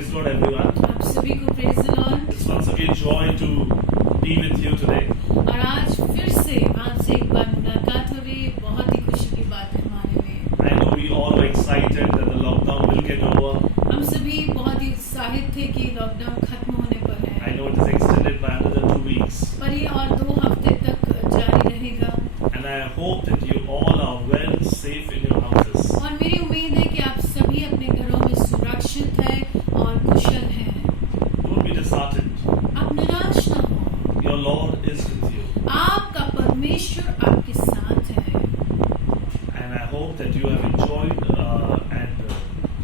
Praise God, everyone. आप सभी को praise the Lord। It's once again joy to be with you today. और आज फिर से आपसे एक बार मुलाकात हो रही है, बहुत ही खुशी की बात है हमारे लिए। I know we all were excited that the lockdown will get over. हम सभी बहुत ही उत्साहित थे कि लॉकडाउन खत्म होने पर है। I know it is extended by another 2 weeks. पर ये और 2 हफ्ते तक जारी रहेगा। And I hope that you all are well, safe in your houses. और मेरी उम्मीद है कि आप सभी अपने घरों में सुरक्षित हैं और कुशल हैं। Don't be disheartened. आप निराश न हो। Your Lord is with you. आपका परमेश्वर आपके साथ है। And I hope that you have enjoyed and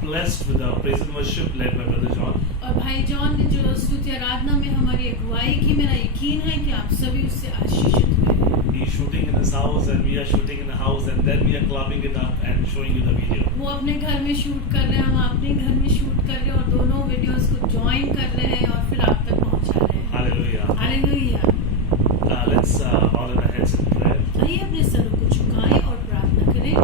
blessed with the praise and worship led by Brother John. और भाई जॉन ने जो स्तुति आराधना में हमारी अगुवाई की, मेरा यकीन है कि आप सभी उससे आशीषित हुए हैं। He's shooting in his house and we are shooting in the house and then we are clubbing it up and showing you the video. वो अपने घर में शूट कर रहे हैं, हम अपने घर में शूट कर रहे हैं और दोनों वीडियोस को ज्वाइन कर रहे हैं और फिर आप तक पहुंचा रहे हैं। Hallelujah. Hallelujah. Let's bow our heads in prayer. आइए अपने सरों को झुकाएं और प्रार्थना करें।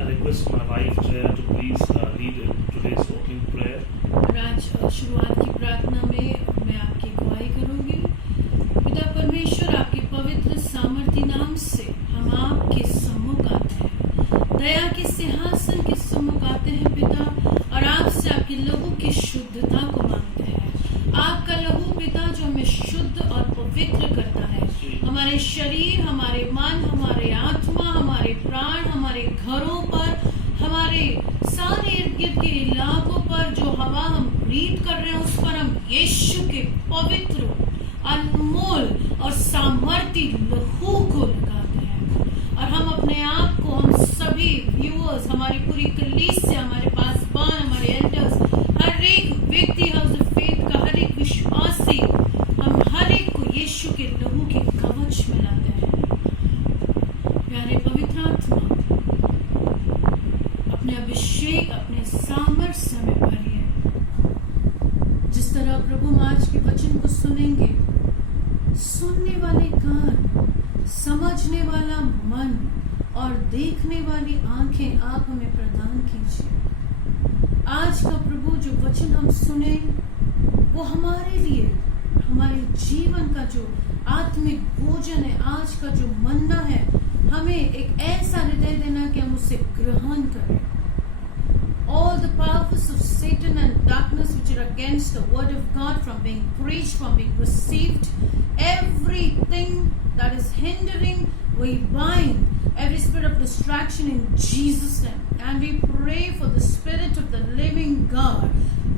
I request my wife Jaya to please lead in today's opening prayer. और आज शुरुआत की प्रार्थना में मैं आपकी अगुवाई करूंगी। पिता परमेश्वर, आपके पवित्र सामर्थी नाम से हम आपके सम्मुख आते हैं, दया के सिंहासन के सम्मुख आते हैं पिता, और आपसे आपके लहू की शुद्धता को मांगते हैं। आपका लहू पिता जो हमें शुद्ध और पवित्र करता है, हमारे शरीर, हमारे मन, हमारे आत्मा, हमारे प्राण, हमारे घरों पर, हमारे सारे इर्द गिर्द के इलाकों पर जो हवा हम ब्रीथ कर रहे हैं उस पर हम यीशु के पवित्र, अनमोल और सामर्थी लहू को लगाते हैं। और हम अपने आप को, हम सभी व्यूअर्स, हमारी पूरी कलीसिया, हमारे पासवान, हमारे एल्डर्स, हर एक व्यक्ति हाउस ऑफ फेथ का हर एक विश्वासी, हम हर एक को यीशु के लहू के कवच में लाते हैं। प्यारे पवित्र आत्मा, अपने अभिषेक, अपने सामर्थ्य में भरिए। जिस तरह प्रभु हम आज के वचन को सुनेंगे, सुनने वाले कान, समझने वाला मन और देखने वाली आंखें आप हमें प्रदान कीजिए। आज का प्रभु जो वचन हम सुने वो हमारे लिए, हमारे जीवन का जो आत्मिक भोजन है, आज का जो मन्ना है, हमें एक ऐसा हृदय देना कि हम उसे ग्रहण करें। All the powers of Satan and darkness which are against the word of God from being preached, from being received, everything that is hindering, we bind every spirit of distraction in Jesus' name. And we pray for the Spirit of the living God.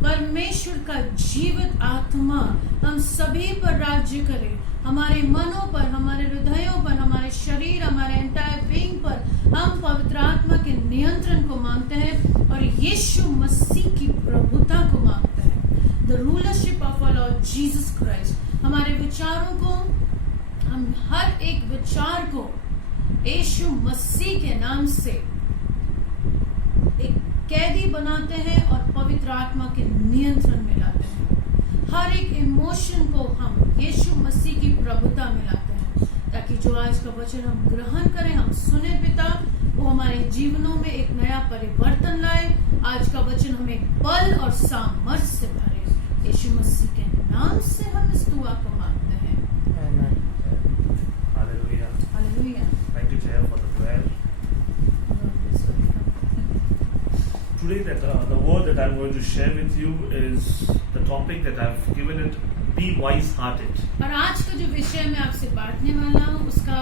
परमेश्वर का जीवित आत्मा हम सभी पर राज्य करे, हमारे मनों पर, हमारे हृदयों पर, हमारे शरीर, हमारे एंटायर बीइंग पर हम पवित्र आत्मा के नियंत्रण को मांगते हैं और यीशु मसीह की प्रभुता को मांगते हैं। The rulership of our Lord Jesus Christ. हमारे विचारों को, हम हर एक विचार को यीशु मसीह के नाम से एक कैदी बनाते हैं और पवित्र आत्मा के नियंत्रण में लाते हैं। हर एक इमोशन को हम यीशु मसीह की प्रभुता में लाते हैं, ताकि जो आज का वचन हम ग्रहण करें, हम सुने पिता, वो हमारे जीवनों में एक नया परिवर्तन लाए। आज का वचन हमें बल और सामर्थ्य से भरे। यीशु मसीह के नाम से हम इस दुआ को मांगते हैं। Hallelujah. Hallelujah. Thank you, Jaya, for the prayer. Today, the word that I'm going to share with you is the topic that I've given it, be wise-hearted. और आज का जो विषय मैं आपसे बांटने वाला हूँ, उसका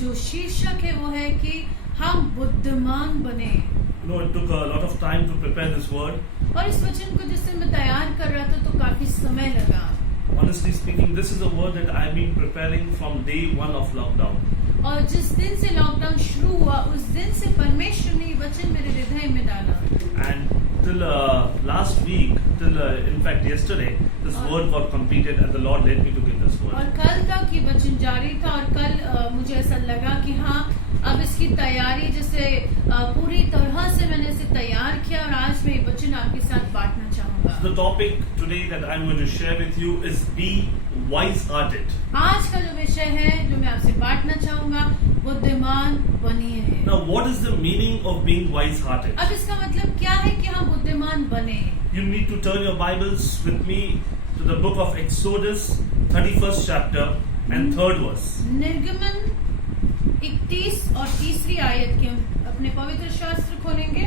जो शीर्षक है वो है कि हम बुद्धिमान बने। You know, it took a lot of time to prepare this word. और इस वचन को जिससे मैं तैयार कर रहा था तो काफी समय लगा। Honestly speaking, this is a word that I've been preparing from day 1 of lockdown. और जिस दिन से लॉकडाउन शुरू हुआ उस दिन से परमेश्वर ने वचन मेरे हृदय में डाला। And till last week, till in fact yesterday, this word got completed and the Lord led me to give this और word. कल तक ये वचन जारी था और कल मुझे ऐसा लगा कि हाँ, अब इसकी तैयारी जैसे पूरी तरह से मैंने इसे तैयार किया और आज मैं ये वचन आपके साथ बांटना चाहूंगा। The topic today that I'm going to share with you is be wise-hearted. आज का जो विषय है जो मैं आपसे बांटना चाहूंगा, बुद्धिमान बनिए। Now, what is the meaning of being wise-hearted? अब इसका मतलब क्या है कि हम बुद्धिमान बने? you need to turn your Bibles with me to the book of Exodus, 31st chapter and 3rd verse. निर्गमन 31 और 3री आयत के अपने पवित्र शास्त्र खोलेंगे।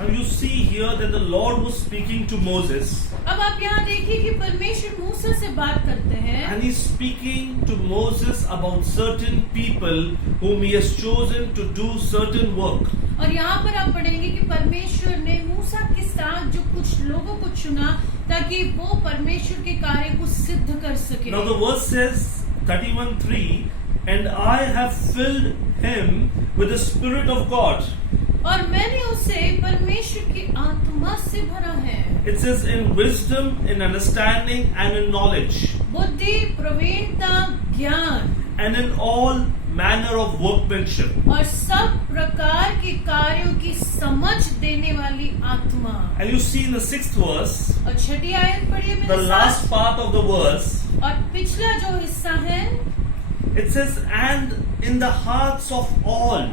Now you see here that the Lord was speaking to Moses, अब आप यहाँ देखिए कि परमेश्वर मूसा से बात करते हैं and he's speaking to Moses about certain people whom he has chosen to do certain work. और यहाँ पर आप पढ़ेंगे कि परमेश्वर ने मूसा के साथ जो कुछ लोगों को चुना ताकि वो परमेश्वर के कार्य को सिद्ध कर सके। Now the verse says 31:3, and I have filled him with the Spirit of God. और मैंने उसे परमेश्वर की आत्मा से भरा है। It says in wisdom, in understanding, and in knowledge, बुद्धि, प्रवीणता, ज्ञान and in all manner of workmanship. और सब प्रकार के कार्यों की समझ देने वाली आत्मा। And you see in the 6th verse, और छठी आयत पढ़िए the मेरे last साथ। part of the verse, और पिछला जो हिस्सा है, it says, and in the hearts of all,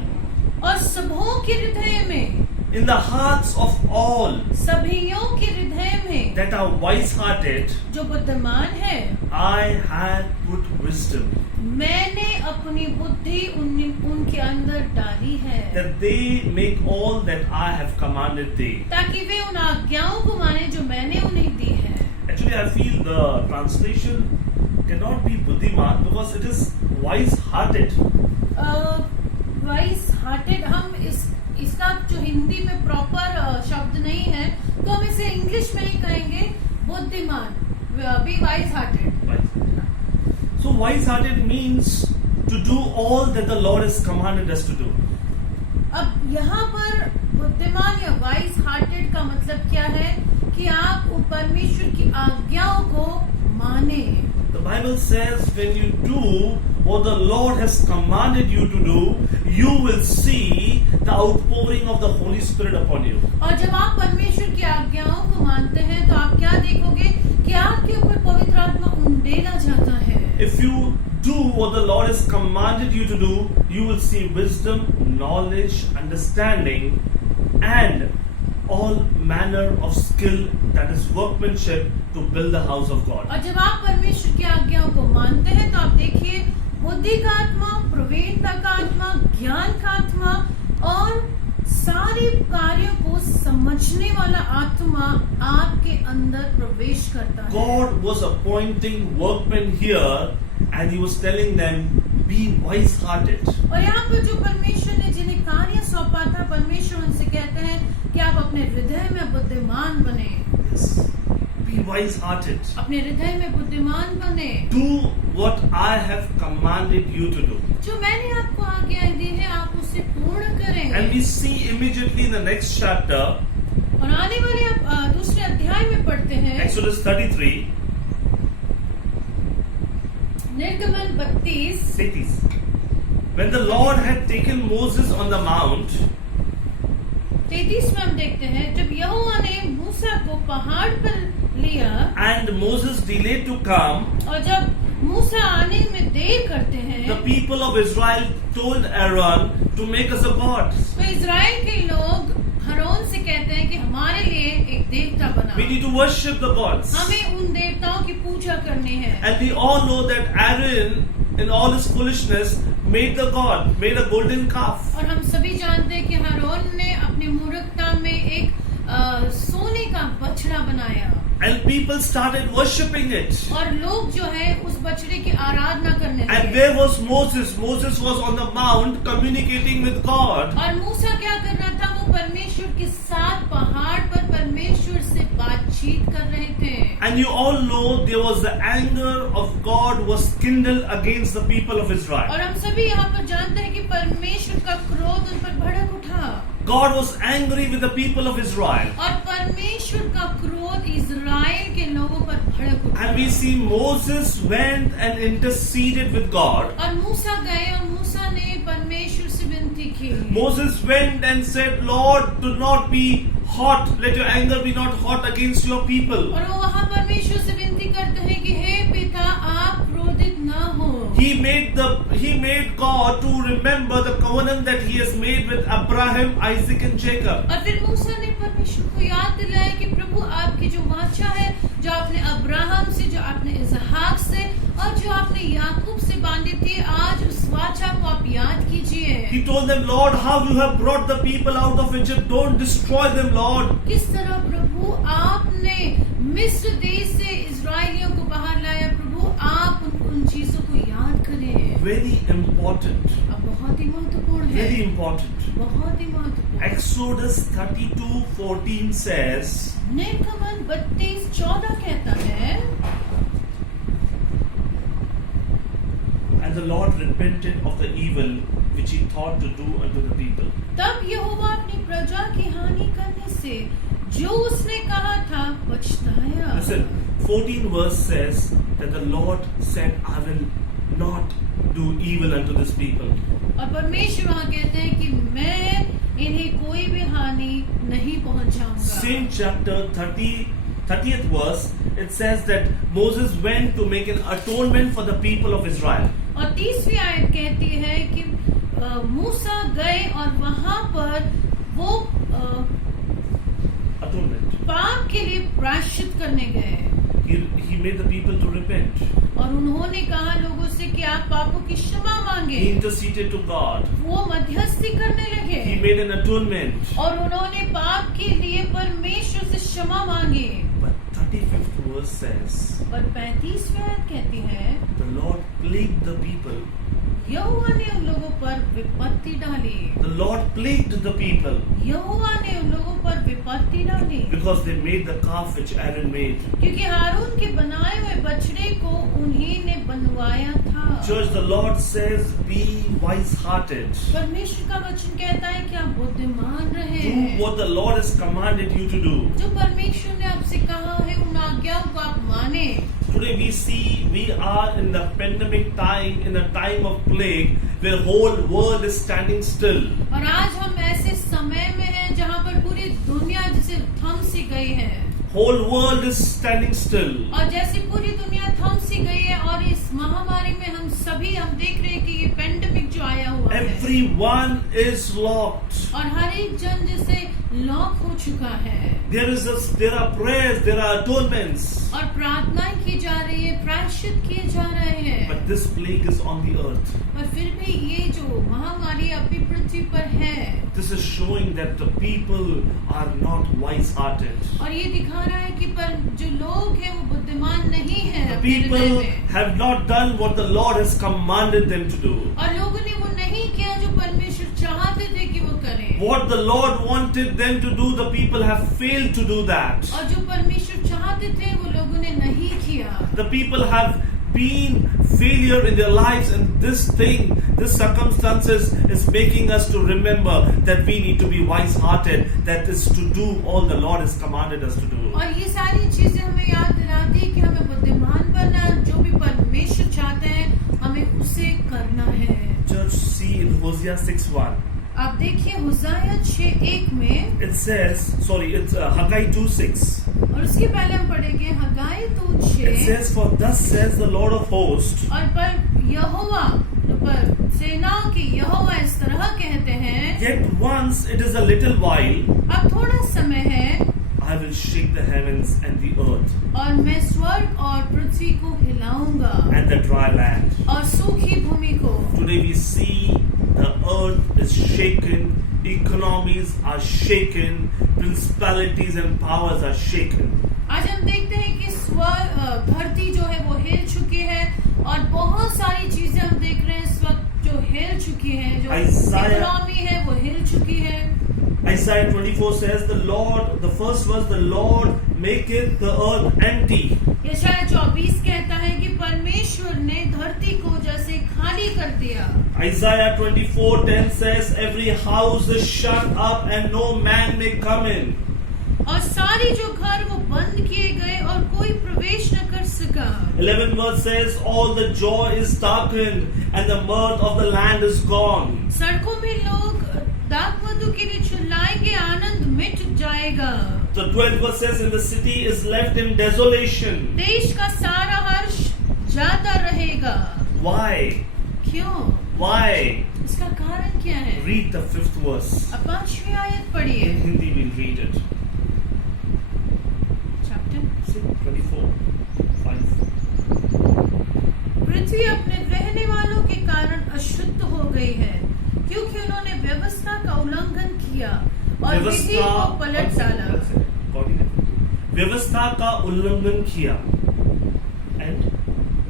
और सबों के हृदय में, in the hearts of all सभीयों के हृदय में that are wise-hearted, जो बुद्धिमान है, I have put wisdom, मैंने अपनी बुद्धि उनके अंदर डाली है, that they make all that I have commanded thee. ताकि वे उन आज्ञाओं को माने जो मैंने उन्हें दी है। Actually, I feel the translation cannot be buddhiman because it is wise-hearted. Wise hearted, हम इसका जो हिंदी में प्रॉपर शब्द नहीं है तो हम इसे इंग्लिश में ही कहेंगे बुद्धिमान, be wise hearted. So wise-hearted means to do all that the Lord has commanded us to do. अब यहाँ पर बुद्धिमान या वाइज हार्टेड का मतलब क्या है कि आप परमेश्वर की आज्ञाओं को माने। The Bible says when you do what the Lord has commanded you to do, you will see the outpouring of the Holy Spirit upon you. और जब आप परमेश्वर की आज्ञाओं को मानते हैं तो आप क्या देखोगे कि आपके ऊपर पवित्र आत्मा उंडेला जाता है। If you do what the Lord has commanded you to do, you will see wisdom, knowledge, understanding, and all manner of skill, that is workmanship, to build the house of God. और जब आप परमेश्वर की आज्ञाओं को मानते हैं तो आप देखिए बुद्धि का आत्मा, प्रवीणता का आत्मा, ज्ञान का आत्मा और सारे कार्यों को समझने वाला आत्मा आपके अंदर प्रवेश करता है। God was appointing workmen here, and He was telling them, be wise-hearted. और यहाँ पर जो परमेश्वर ने जिन्हें कार्य सौंपा था, परमेश्वर उनसे कहते हैं कि आप अपने हृदय में बुद्धिमान बने। Yes. Be wise-hearted. अपने हृदय में बुद्धिमान बने। Do what I have commanded you to do. जो मैंने आपको आज्ञाएं दी है आप उसे पूर्ण करें। And we see immediately in the next chapter, और आने वाले आप दूसरे अध्याय में पढ़ते हैं Exodus 33, निर्गमन 32। when the Lord had taken Moses on the mount, 33 में हम देखते हैं जब यहोवा ने मूसा को पहाड़ पर लिया and Moses delayed to come, और जब मूसा आने में देर करते the हैं people of Israel told Aaron to make us a god. तो इजराइल के लोग हरोन से कहते हैं कि हमारे लिए एक देवता बना। We need to worship the gods. हमें उन देवताओं की पूजा करनी है। And we all know that Aaron, in all his foolishness, made the god, made a golden calf. और हम सभी जानते हैं कि हरोन ने अपनी मूर्खता में एक सोने का बछड़ा बनाया And people started worshipping it. और लोग जो है उस बछड़े की आराधना करने And लगे। where was Moses? Moses was on the mount communicating with God. और मूसा क्या कर रहा था? वो परमेश्वर के साथ पहाड़ पर परमेश्वर से बातचीत कर रहे थे। And you all know there was the anger of God was kindled against the people of Israel. और हम सभी यहाँ पर जानते हैं कि परमेश्वर का क्रोध उन पर भड़क उठा। God was angry with the people of Israel. और परमेश्वर का क्रोध इजराइल के लोगों पर भड़क उठा। And we see Moses went and interceded with God. और मूसा गए और मूसा ने परमेश्वर से विनती की। Moses went and said, Lord, do not be hot. Let your anger be not hot against your people. और वो वहाँ परमेश्वर से विनती करते हैं कि हे पिता आप क्रोधित न हो। He made God to remember the covenant that he has made with Abraham, Isaac and Jacob. और फिर मूसा ने परमेश्वर को याद दिलाया कि प्रभु आपकी जो वाचा है, जो आपने अब्राहम से, जो आपने इसहाक से और जो आपने याकूब से बांधी थी, आज उस वाचा को आप याद कीजिए। He told them, Lord, how you have brought the people out of Egypt. Don't destroy them, Lord. किस तरह प्रभु आपने मिस्र देश से इजराइलियों को बाहर लाया, प्रभु आप उन चीजों को याद करें। Very important. अब बहुत ही महत्वपूर्ण है, Very important. बहुत ही महत्वपूर्ण। Exodus 32:14 says, निर्गमन 32:14 कहता है, and the Lord repented of the evil which he thought to do unto the people. तब यहोवा अपनी प्रजा की हानि करने से जो उसने कहा था पछताया। Listen, 14 verse says that the Lord said, I will not do evil unto this people. और परमेश्वर वहाँ कहते हैं कि मैं इन्हें कोई भी हानि नहीं पहुंचाऊंगा। Same chapter 30th verse, it says that Moses went to make an atonement for the people of Israel. और 30वीं आयत कहती है कि मूसा गए और वहाँ पर वो Atonement. पाप के लिए प्रायश्चित करने गए He made the people to repent. और उन्होंने कहा लोगों से कि आप पापों की क्षमा मांगे। He interceded to God. वो मध्यस्थी करने लगे He made an atonement. और उन्होंने पाप के लिए परमेश्वर से क्षमा मांगे। But 35th verse says, और 35वीं आयत कहती है, the Lord plagued the people. यहोवा ने उन लोगों पर विपत्ति डाली। The Lord plagued the people यहोवा ने उन लोगों पर विपत्ति डाली because they made the calf which Aaron made. क्योंकि हारून के बनाए हुए बछड़े को उन्हीं ने बनवाया था। Church, the Lord says, be wise-hearted. परमेश्वर का वचन कहता है कि आप बुद्धिमान रहे। Do what the Lord has commanded you to do. जो परमेश्वर ने आपसे कहा है उन आज्ञाओं को आप माने। Today we see we are in the pandemic time, in a time of plague, where whole world is standing still. और आज हम ऐसे समय में हैं जहाँ पर पूरी दुनिया जैसे थम सी गई है। Whole world is standing still. और जैसे पूरी दुनिया थम सी गई है और इस महामारी में हम देख रहे हैं कि ये पेंडेमिक जो आया हुआ है, Everyone is locked. और हर एक जन जैसे लॉक हो चुका है। There are prayers, there are atonements. और प्रार्थनाएं की जा रही है, प्रायश्चित किए जा रहे हैं। But this plague is on the earth. पर फिर भी ये जो महामारी अभी पृथ्वी पर है, This is showing that the people are not wise-hearted. और ये दिखा रहा है कि पर जो लोग हैं वो बुद्धिमान नहीं है। The अपने हृदय people में have not done what the Lord has commanded them to do. और लोगों ने वो नहीं किया जो परमेश्वर चाहते थे कि वो करें। What the Lord wanted them to do, the people have failed to do that. और जो परमेश्वर चाहते थे वो लोगों ने नहीं किया। The people have been failure in their lives, and this circumstances is making us to remember that we need to be wise-hearted, that is to do all the Lord has commanded us to do. और ये सारी चीजें हमें याद दिलाती है कि हमें बुद्धिमान बनना, जो भी परमेश्वर चाहते हैं हमें उसे करना है। Church, see in Hosea 6:1. आप देखिए हुजाया 6:1 में, It says, it's Haggai 2:6. और उसके पहले हम पढ़ेंगे हगाई 2:6। It says, for thus says the Lord of hosts. और पर यहोवा, पर सेनाओं की यहोवा इस तरह कहते हैं, Yet once it is a little while, अब थोड़ा समय है, I will shake the heavens and the earth और मैं स्वर्ग और पृथ्वी को हिलाऊंगा and the dry land. और सूखी भूमि को। Today we see the earth is shaken, economies are shaken, principalities and powers are shaken. आज हम देखते हैं कि धरती जो है वो हिल चुकी है और बहुत सारी चीजें हम देख रहे हैं इस वक्त जो हिल चुकी है, जो इकोनॉमी है वो हिल चुकी है। Isaiah 24 says, the first verse, the Lord maketh the earth empty. यशायाह 24 कहता है कि परमेश्वर ने धरती को जैसे खाली कर दिया। Isaiah 24:10 says, every house is shut up and no man may come in. और सारी जो घर वो बंद किए गए और कोई प्रवेश न कर सका। 11 verse says, all the joy is darkened and the mirth of the land is gone. सड़कों में लोग दाख मधु के लिए चिल्लाएंगे, आनंद मिट जाएगा। The 12th verse says, and the city is left in desolation. देश का सारा हर्ष जाता रहेगा। Why? क्यों? Why? इसका कारण क्या है? Read the 5th verse. अब 5वीं आयत पढ़िए। In Hindi we'll read it. Chapter 24, 5. पृथ्वी अपने रहने वालों के कारण अशुद्ध हो गई है, क्योंकि उन्होंने व्यवस्था का उल्लंघन किया और विधि को पलट डाला। व्यवस्था का उल्लंघन किया and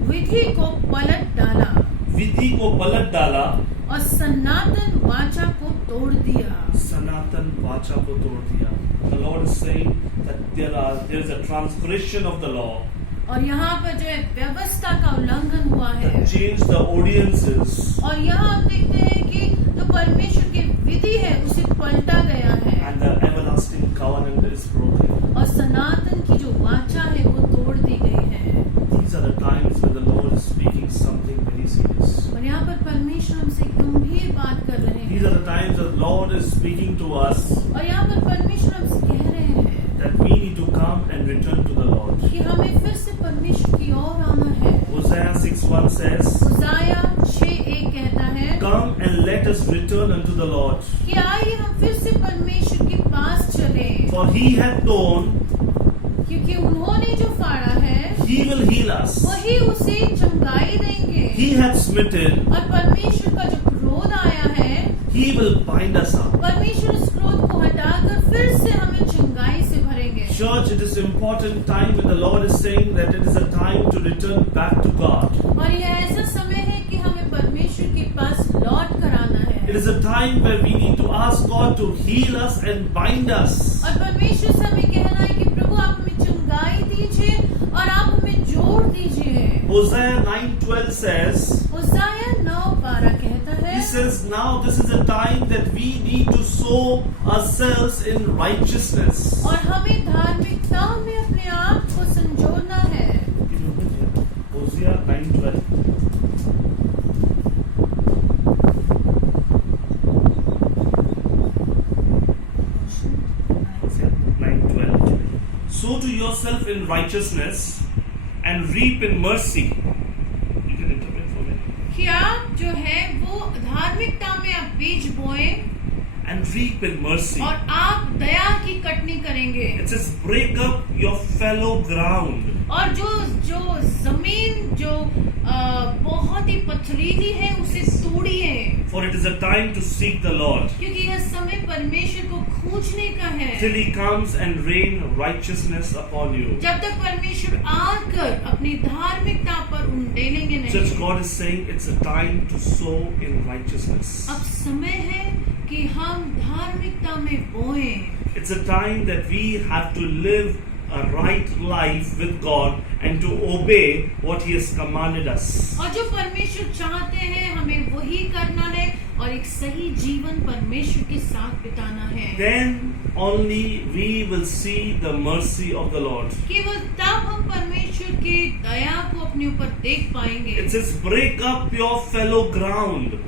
विधि को पलट डाला विधि को पलट डाला और सनातन वाचा को तोड़ दिया। सनातन वाचा को तोड़ दिया। The Lord is saying that there is a transgression of the law. और यहाँ पर जो है व्यवस्था का उल्लंघन हुआ है। Change the audiences. और यहाँ हम देखते हैं कि जो परमेश्वर की विधि है उसे पलटा गया है। And the everlasting covenant is broken. और सनातन की जो वाचा है वो तोड़ दी गई है। These are the times when the Lord is speaking something very serious. और यहाँ पर परमेश्वर हमसे गंभीर बात कर रहे हैं। These are the times the Lord is speaking to us और यहाँ पर परमेश्वर हमसे कह रहे हैं that we need to come and return to the Lord. कि हमें फिर से परमेश्वर की ओर आना है। Hosea 6:1 says, होशाया 6:1 कहता है "Come and let us return unto the Lord, कि आइए हम फिर से परमेश्वर के पास चले, for He hath torn, क्योंकि उन्होंने जो फाड़ा है He will heal us. वही उसे चंगाई देंगे। He hath smitten, और परमेश्वर का जो क्रोध आया है He will bind us up." परमेश्वर उस क्रोध को हटाकर फिर से हमें चंगाई से भरेंगे। Church, it is important time when the Lord is saying that it is a time to return back to God. और यह ऐसा समय है कि हमें परमेश्वर के पास लौट कर आना है। It is a time where we need to ask God to heal us and bind us. और परमेश्वर से हमें कहना है कि प्रभु आप हमें चंगाई दीजिए और आप हमें जोड़ दीजिए। Hosea 9:12 says, होशाया 9:12 कहता है He says, now this is a time that we need to sow ourselves in righteousness. और हमें धार्मिकता में अपने आप को संजोना है। Hosea 9:12. Hosea 9:12. Sow to yourself in righteousness and reap in mercy. You can interpret for me. कि आप जो है वो धार्मिकता में आप बीज बोए And reap in mercy. और आप दया की कटनी करेंगे। It says, break up your fallow ground. और जो जमीन जो बहुत ही पथरीली है उसे तोड़िए। For it is a time to seek the Lord, क्योंकि यह समय परमेश्वर को खोजने का है। till He comes and rain righteousness upon you. जब तक परमेश्वर आकर अपनी धार्मिकता पर उंडेलेंगे Church, नहीं। God is saying it's a time to sow in righteousness. अब समय है कि हम धार्मिकता में बोएं। It's a time that we have to live a right life with God and to obey what He has commanded us. और जो परमेश्वर चाहते हैं हमें वही करना है और एक सही जीवन परमेश्वर के साथ बिताना है। Then only we will see the mercy of the Lord. केवल तब हम परमेश्वर की दया को अपने ऊपर देख पाएंगे। It says, break up your fallow ground.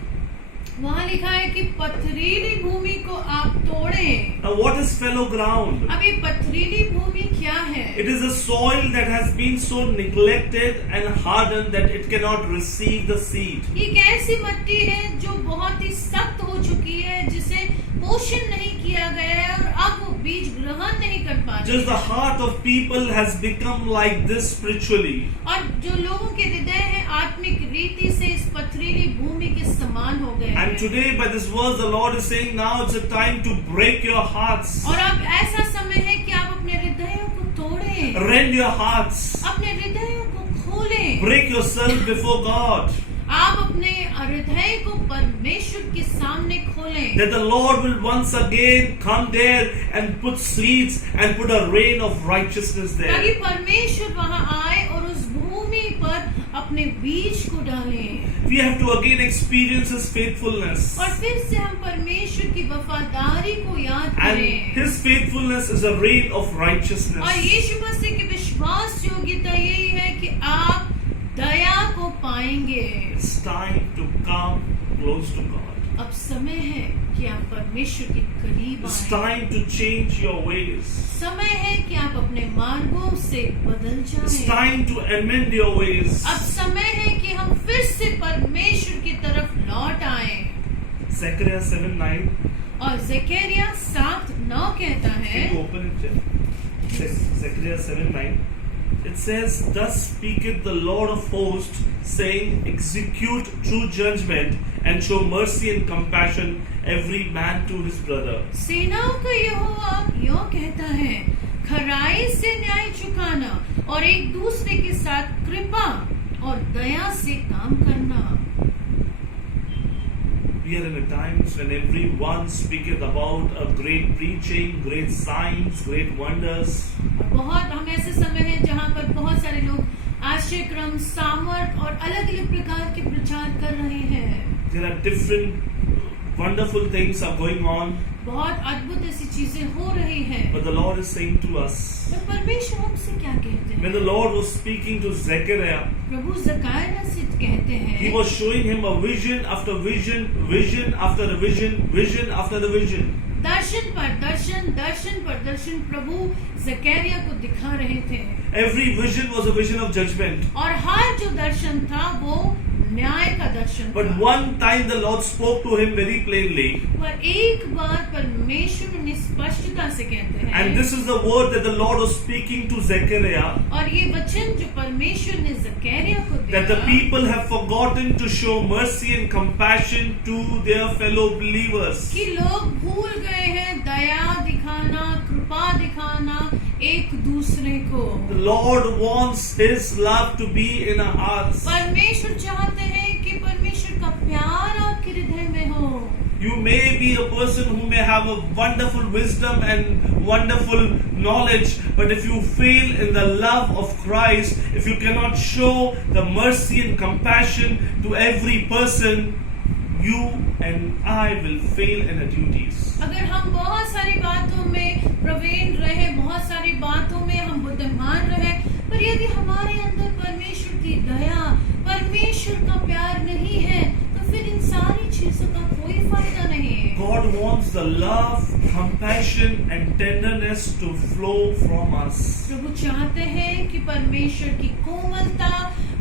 वहाँ लिखा है कि पथरीली भूमि को आप तोड़ें। Now, what is fallow ground? अब ये पथरीली भूमि क्या है? It is a soil that has been so neglected and hardened that it cannot receive the seed. ये एक ऐसी मिट्टी है जो बहुत ही सख्त हो चुकी है, जिसे पोषण नहीं किया गया है और अब वो बीज ग्रहण नहीं कर पा रही। Just the heart of people has become like this spiritually. और जो लोगों के हृदय है आत्मिक रीति से इस पथरीली भूमि के समान हो गए हैं। And today by this verse the Lord is saying now it's a time to break your hearts. और अब ऐसा समय है कि आप अपने हृदयों को तोड़ें, Rend your hearts. अपने हृदयों को खोलें। Break yourself before God. आप अपने हृदय को परमेश्वर के सामने खोलें। That the Lord will once again come there and put seeds and put a rain of righteousness there. ताकि परमेश्वर वहां आए और उस भूमि पर अपने बीज को डालें। We have to again experience His faithfulness. और फिर से हम परमेश्वर की वफादारी को याद And करें। His faithfulness is a rain of righteousness. और यीशु मसीह की विश्वास योग्यता यही है कि आप दया को पाएंगे। It's time to come close to God. अब समय है कि आप परमेश्वर के करीब It's आएं। time to change your ways. समय है कि आप अपने मार्गों से बदल It's जाएं। time to amend your ways. अब समय है कि हम फिर फिर से परमेश्वर की तरफ लौट आए। Zechariah 7:9. और जकरिया 7:9 कहता है, Can you open it? Zechariah 7:9. It says, "Thus speaketh the Lord of hosts, saying, Execute true judgment and show mercy and compassion every man to his brother." सेनाओं का यहोवा यूं कहता है, खराई से न्याय चुकाना और एक दूसरे के साथ कृपा और दया से काम करना। We are in a times when everyone speaketh about a great preaching, great signs, great wonders. बहुत हम ऐसे समय है जहाँ पर बहुत सारे लोग आश्रय क्रम, सामर्थ और अलग अलग प्रकार के प्रचार कर रहे हैं। There are different wonderful things are going on, बहुत अद्भुत ऐसी चीजें हो रही हैं। but the Lord is saying to us, पर परमेश्वर हमसे क्या कहते when हैं? the Lord was speaking to Zechariah, प्रभु जकरिया से कहते He हैं, was showing him a vision after vision, vision after a vision, vision after the vision. दर्शन पर दर्शन, दर्शन पर दर्शन प्रभु जकरिया को दिखा रहे थे। Every vision was a vision of judgment. और हर जो दर्शन था वो न्याय का दर्शन But था। one time the Lord spoke to him very plainly, पर एक बार परमेश्वर ने स्पष्टता से कहते हैं, and this is the word that the Lord was speaking to Zechariah, और ये वचन जो परमेश्वर ने जकरिया को that the दिया people have forgotten to show mercy and compassion to their fellow believers. कि लोग भूल गए हैं दया दिखाना, कृपा दिखाना एक दूसरे को। The Lord wants His love to be in our hearts. परमेश्वर चाहते हैं कि परमेश्वर का प्यार आपके हृदय में हो। You may be a person who may have a wonderful wisdom and wonderful knowledge, but if you fail in the love of Christ, if you cannot show the mercy and compassion to every person, you and I will fail in our duties. अगर हम बहुत सारी बातों में प्रवीण रहे, बहुत सारी बातों में हम बुद्धिमान रहे, पर यदि हमारे अंदर परमेश्वर की दया, परमेश्वर का प्यार नहीं है, तो फिर इन सारी चीजों का कोई फायदा नहीं है। God wants the love, compassion and tenderness to flow from us. प्रभु चाहते हैं कि परमेश्वर की कोमलता,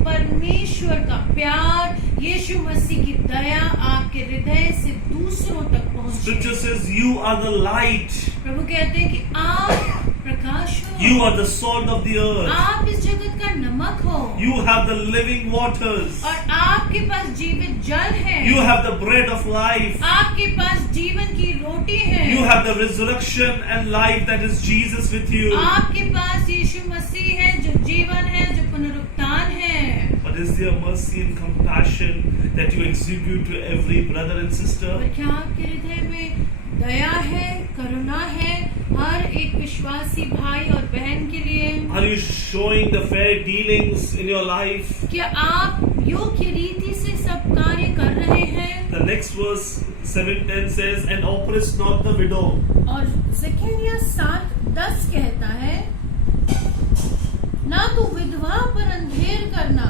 परमेश्वर का प्यार, यीशु मसीह की दया आपके हृदय से दूसरों तक Scripture पहुंचे। says you are the light. प्रभु कहते हैं कि आप प्रकाश हो, You are the salt of the earth. आप इस जगत का नमक हो, You have the living waters. और आपके पास जीवित जल है, You have the bread of life. आपके पास जीवन की रोटी है, You have the resurrection and life that is Jesus with you. आपके पास यीशु मसीह है जो जीवन है, जो पुनरुत्थान है। But is there mercy and compassion that you exhibit to every brother and sister? और क्या आपके हृदय में दया है, करुणा है हर एक विश्वासी भाई और बहन के लिए? Are you showing the fair dealings in your life? क्या आप योग्य रीति से सब कार्य कर रहे हैं? The next verse 7:10 says, "And oppress not the widow." और जकरिया 7:10 कहता है, ना तो विधवा पर अंधेर करना,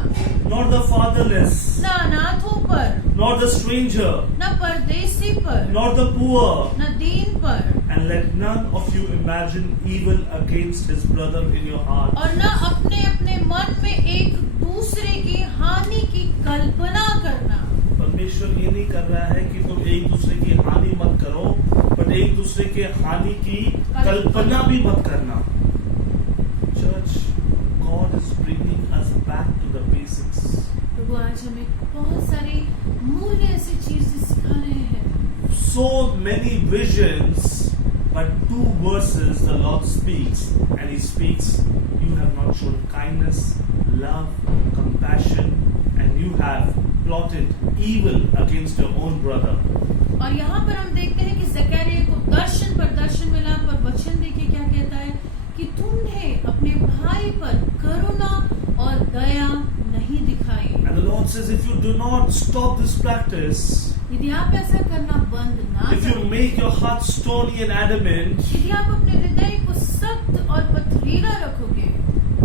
Nor the fatherless, ना अनाथों पर, nor the stranger, ना परदेसी पर, nor the poor. ना दीन पर, And let none of you imagine evil against his brother in your heart. और ना अपने अपने मन में एक दूसरे की हानि की कल्पना करना। परमेश्वर ये नहीं कर रहा है कि तुम एक दूसरे की हानि मत करो, बट एक दूसरे के हानि की कल्पना भी मत करना। Church, God is bringing us back to the basics. प्रभु आज हमें बहुत सारी मूल्य ऐसी चीजें सिखा रहे हैं। So many visions, but 2 verses the Lord speaks, and He speaks, "You have not shown kindness, love, compassion, and you have plotted evil against your own brother." और यहाँ पर हम देखते हैं कि जकरिया को दर्शन पर दर्शन मिला, पर वचन देखिए क्या कहता है कि तुमने अपने भाई पर करुणा और दया नहीं दिखाई। And the Lord says, if you do not stop this practice, यदि आप ऐसा करना बंद ना if you करें, make your heart stony and adamant, यदि आप अपने हृदय को सख्त और पथरीला रखोगे,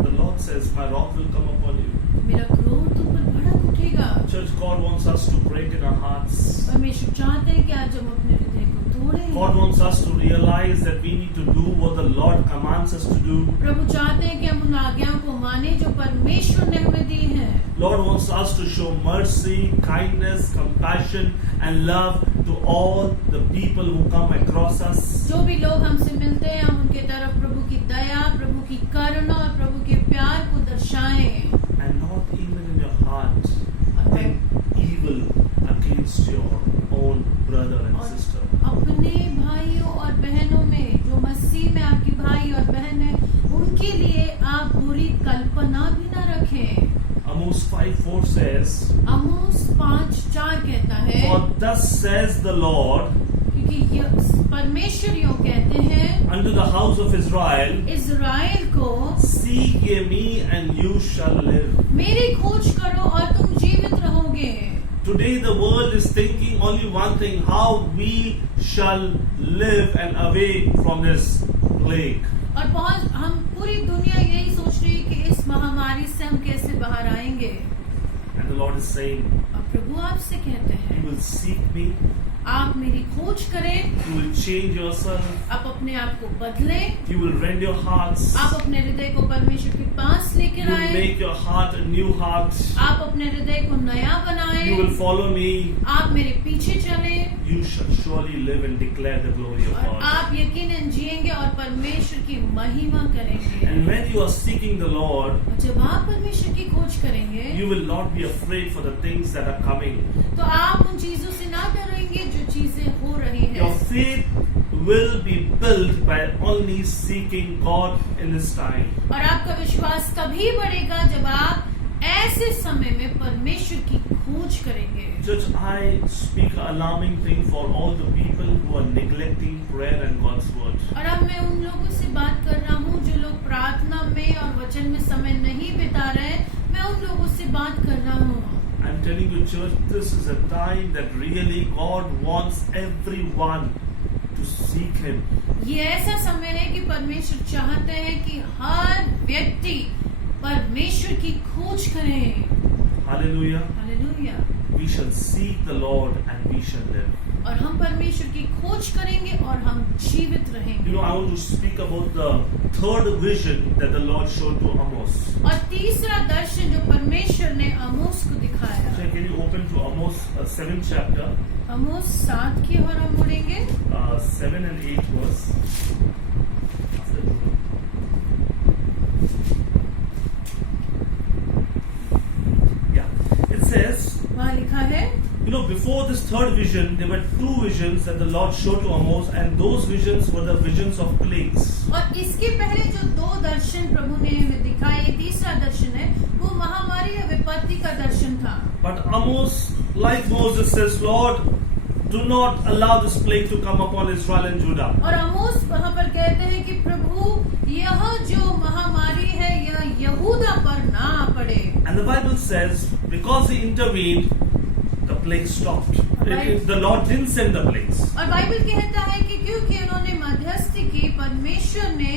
the Lord says, my wrath will come upon you. मेरा क्रोध तुम पर भड़क उठेगा। Church, God wants us to break in our hearts. परमेश्वर चाहते हैं कि आज हम अपने हृदय को तोड़े। God wants us to realize that we need to do what the Lord commands us to do. प्रभु चाहते हैं कि हम उन आज्ञाओं को माने जो परमेश्वर ने हमें दी हैं। Lord wants us to show mercy, kindness, compassion, and love to all the people who come across us. जो भी लोग हमसे मिलते हैं हम उनके तरफ प्रभु की दया, प्रभु की करुणा और प्रभु के प्यार को दर्शाएं। And not even in your heart think evil against your own brother and और sister. अपने भाइयों और बहनों में जो मसीह में आपकी भाई और बहन है उनके लिए आप बुरी कल्पना भी न रखें। Amos 5:4 says, आमोस 5:4 कहता है, For thus says the Lord क्योंकि परमेश्वर यूं कहते हैं unto the house of Israel, Israel को, Seek ye me and you shall live. मेरी खोज करो और तुम जीवित रहोगे। Today the world is thinking only one thing, how we shall live and away from this plague. और बहुत हम पूरी दुनिया यही सोच रही है कि इस महामारी से हम कैसे बाहर आएंगे। And the Lord is saying, और प्रभु आपसे कहते हैं you will seek me, आप मेरी खोज करें, you will change yourself, आप अपने आप को बदलें, you will rend your hearts, आप अपने हृदय को परमेश्वर के पास you लेकर will आए, make your heart a new heart, आप अपने हृदय को नया you बनाएं, will follow me, आप मेरे पीछे चलें you shall surely live and declare the glory of और God. आप यकीनन जिएंगे और परमेश्वर की महिमा करेंगे। And when you are seeking the Lord, और जब आप परमेश्वर की खोज करेंगे you will not be afraid for the things that are coming. तो आप उन चीजों से ना डरेंगे जो चीजें हो रही Your हैं। faith will be built by only seeking God in this time. और आपका विश्वास तभी बढ़ेगा जब आप ऐसे समय में परमेश्वर की खोज करेंगे। Church, I speak an alarming thing for all the people who are neglecting prayer and God's word. और अब मैं उन लोगों से बात कर रहा हूँ जो लोग प्रार्थना में और वचन में समय नहीं बिता रहे, मैं उन लोगों से बात कर रहा हूँ। I'm telling you, church, this is a time that really God wants everyone to seek Him. ये ऐसा समय है कि परमेश्वर चाहते हैं कि हर व्यक्ति परमेश्वर की खोज करें। Hallelujah. Hallelujah. We shall seek the Lord and we shall live. और हम परमेश्वर की खोज करेंगे और हम जीवित रहेंगे। You know, I want to speak about the third vision that the Lord showed to Amos. और तीसरा दर्शन जो परमेश्वर ने आमोस को दिखाया। So can you open to Amos 7th chapter, आमोस 7 की ओर हम मुड़ेंगे। 7 and 8 verse. Yeah, it says, वहाँ लिखा है, you know, before this third vision, there were two visions that the Lord showed to Amos, and those visions were the visions of plagues. और इसके पहले जो दो दर्शन प्रभु ने हमें दिखाए, ये तीसरा दर्शन है, वो महामारी या विपत्ति का दर्शन था। But Amos, like Moses, says, Lord, do not allow this plague to come upon Israel and Judah. और आमोस वहाँ पर कहते हैं कि प्रभु यह जो महामारी है यह यहूदा पर ना पड़े। And the Bible says, because he intervened, the plague stopped. The Lord didn't send the plagues. और बाइबल कहता है कि क्योंकि उन्होंने मध्यस्थी की, परमेश्वर ने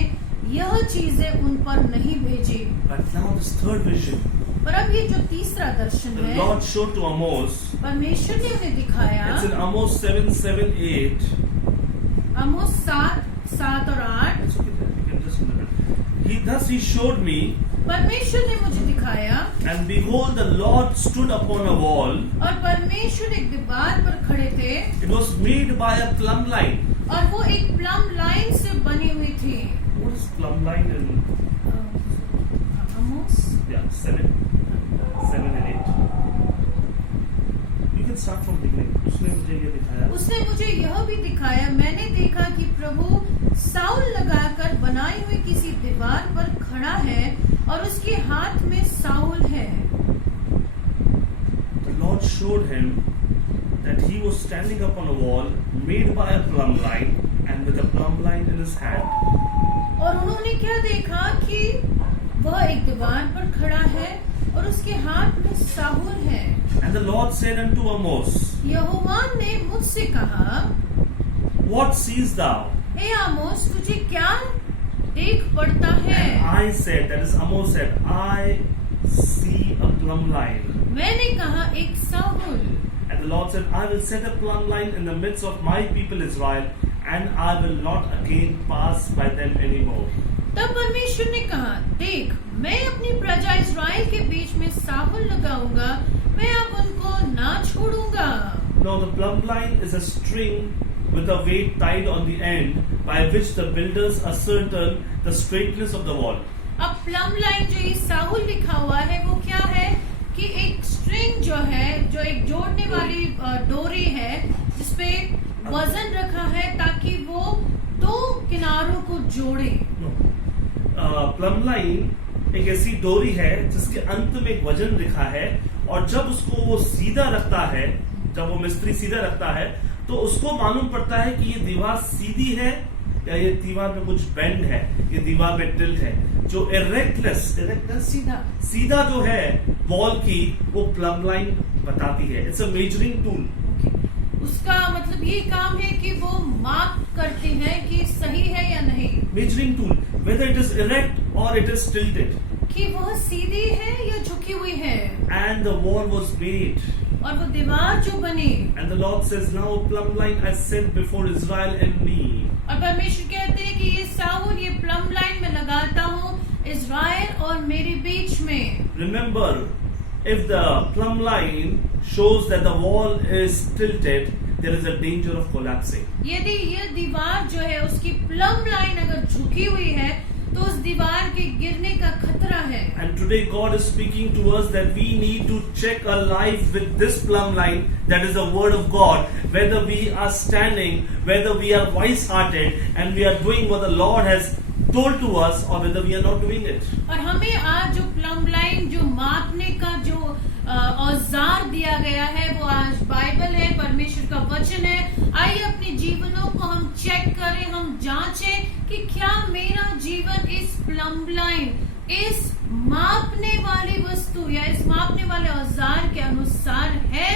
यह चीजें उन पर नहीं भेजी। But now this third vision, पर अब ये जो तीसरा दर्शन the है, Lord showed to Amos. परमेश्वर ने उन्हें दिखाया। It's in Amos 7:7-8. आमोस 7 और 8। It's okay, we can just remember. Thus he showed me, परमेश्वर ने मुझे दिखाया and behold, the Lord stood upon a wall. और परमेश्वर एक दीवार पर खड़े थे It was made by a plumb line. और वो एक प्लम लाइन से बनी हुई थी। What is plumb line in Amos 7 and 8? You can start from beginning. उसने मुझे ये दिखाया. उसने मुझे यह भी दिखाया, मैंने देखा कि प्रभु साउल लगाकर बनाई हुई किसी दीवार पर खड़ा है और उसके हाथ में साउल है। The Lord showed him that he was standing upon a wall made by a plumb line and with a plumb line in his hand. और उन्होंने क्या देखा कि वह एक दीवार पर खड़ा है और उसके हाथ में साहुल है। And the Lord said unto Amos, यहोवा ने मुझसे कहा, What seest thou? ए आमोस तुझे क्या देख पड़ता है? And I said, that is Amos said, I see a plumb line. मैंने कहा एक साहुल। And the Lord said, I will set a plumb line in the midst of my people Israel, and I will not again pass by them anymore. तब परमेश्वर ने कहा, देख, मैं अपनी प्रजा इस्राएल के बीच में साहुल लगाऊंगा, मैं अब उनको ना छोड़ूंगा। Now the plumb line is a string with a weight tied on the end by which the builders ascertain the straightness of the wall. अब प्लम लाइन जो ये साहुल लिखा हुआ है वो क्या है कि एक स्ट्रिंग जो है, जो एक जोड़ने वाली डोरी है जिसपे वजन रखा है ताकि वो दो किनारों को जोड़े। प्लम लाइन एक ऐसी डोरी है जिसके अंत में एक वजन लिखा है, और जब उसको वो सीधा रखता है, जब वो मिस्त्री सीधा रखता है, तो उसको मालूम पड़ता है कि ये दीवार सीधी है या ये दीवार में कुछ बेंड है, ये दीवार में टिल्ट है। जो इरेक्टनेस सीधा जो है वॉल की, वो प्लम लाइन बताती है। It's a measuring tool. उसका मतलब ये काम है कि वो माप करती है कि सही है या नहीं। Measuring tool, whether it is erect or it is tilted. कि वह सीधी है या झुकी हुई है। And the wall was made. और वो दीवार जो बनी। And the Lord says, now a plumb line I set before Israel and me. और परमेश्वर कहते हैं कि ये साहुल, ये प्लम लाइन में लगाता हूँ इज़राइल और मेरे बीच में। Remember, if the plumb line shows that the wall is tilted, there is a danger of collapsing. यदि ये दीवार जो है उसकी प्लम लाइन अगर झुकी हुई है तो उस दीवार के गिरने का खतरा है। And today God is speaking to us that we need to check our life with this plumb line, that is the word of God, whether we are standing, whether we are wise-hearted and we are doing what the Lord has told to us, or whether we are not doing it. और हमें आज जो plum line, जो मापने का जो औजार दिया गया है, वो आज बाइबल है, परमेश्वर का वचन है। आइए अपने जीवनों को हम चेक करें, हम जांचें कि क्या मेरा जीवन इस प्लम लाइन, इस मापने वाली वस्तु या इस मापने वाले औजार के अनुसार है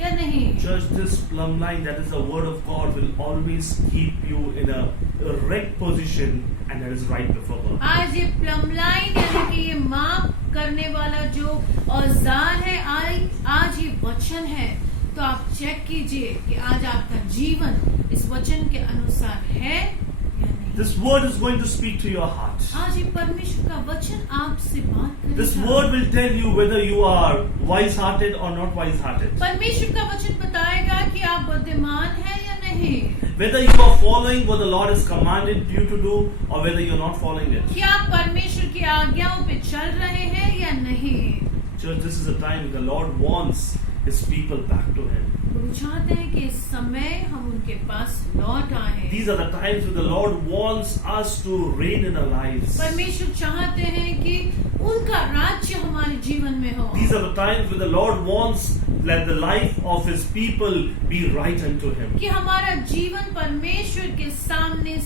या नहीं। Church, this plumb line, that is the word of God, will always keep you in a erect position, and that is right before God. आज ये प्लम लाइन यानी कि ये माप करने वाला जो औजार है, आज ये वचन है, तो आप चेक कीजिए कि आज आपका जीवन इस वचन के अनुसार है या नहीं। This word is going to speak to your heart. आज ये परमेश्वर का वचन आपसे बात करेगा। This word will tell you whether you are wise-hearted or not wise-hearted. परमेश्वर का वचन बताएगा कि आप बुद्धिमान हैं या नहीं। Whether you are following what the Lord has commanded you to do, or whether you are not following it. क्या आप परमेश्वर की आज्ञाओं पे चल रहे हैं या नहीं। Church, this is a time the Lord wants His people back to Him. वो चाहते हैं कि इस समय हम उनके पास लौट आए। These are the times when the Lord wants us to reign in our lives. परमेश्वर चाहते हैं कि उनका राज्य हमारे जीवन में हो। These are the times when the Lord wants that the life of His people be right unto Him. कि हमारा जीवन परमेश्वर के सामने